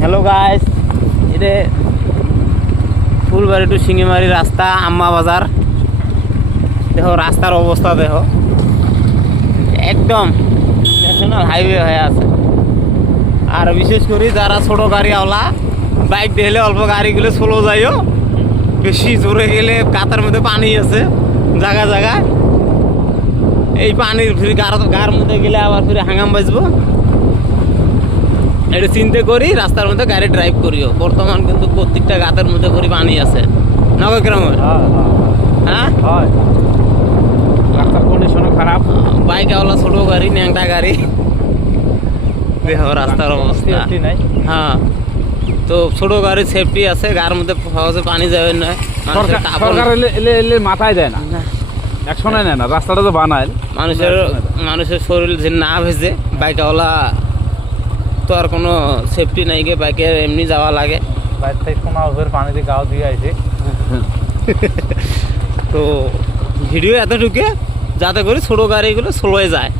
Hello guys, এটা Phulbari two Singimari রাস্তা আম্মা বাজার। দেখো রাস্তার অবস্থা, দেখো একদম ন্যাশনাল হাইওয়ে হয়ে আছে। আর বিশেষ করে যারা ছোট গাড়িওয়ালা বাইক দেখলে অল্প গাড়িগুলো স্লো যাইও, বেশি জোরে গেলে কাতার মধ্যে পানি আছে জায়গা জায়গায়। এই পানির ফিরে গার মধ্যে গেলে আবার ফিরে হাঙ্গাম বাজবো। এটা চিন্তা করি রাস্তার মধ্যে গাড়ি ড্রাইভ করিও। বর্তমান কিন্তু প্রত্যেকটা গাতের মধ্যে করে পানি আছে নবগ্রামের। হ্যাঁ, রাস্তার কন্ডিশনও খারাপ। বাইকওয়ালা ছোট গাড়ি, ন্যাংটা গাড়ি, দেখো রাস্তার অবস্থা। নাই। হ্যাঁ, তো ছোট গাড়ির সেফটি আছে, গার মধ্যে সহজে পানি যাবে না। সরকার এলে মাথায় দেয় না, অ্যাকশনে নেয় না। রাস্তাটা তো বানায়, মানুষের শরীর যে না ভেজে, বাইকওয়ালা তো আর কোনো সেফটি নাই গে, বাইকের এমনি যাওয়া লাগে। বাইক থেকে শোনা ওদের পানিতে গাও দিয়ে আসে। তো ভিডিও এতটুকু যাতে করে ছোট গাড়িগুলো স্লো যায়।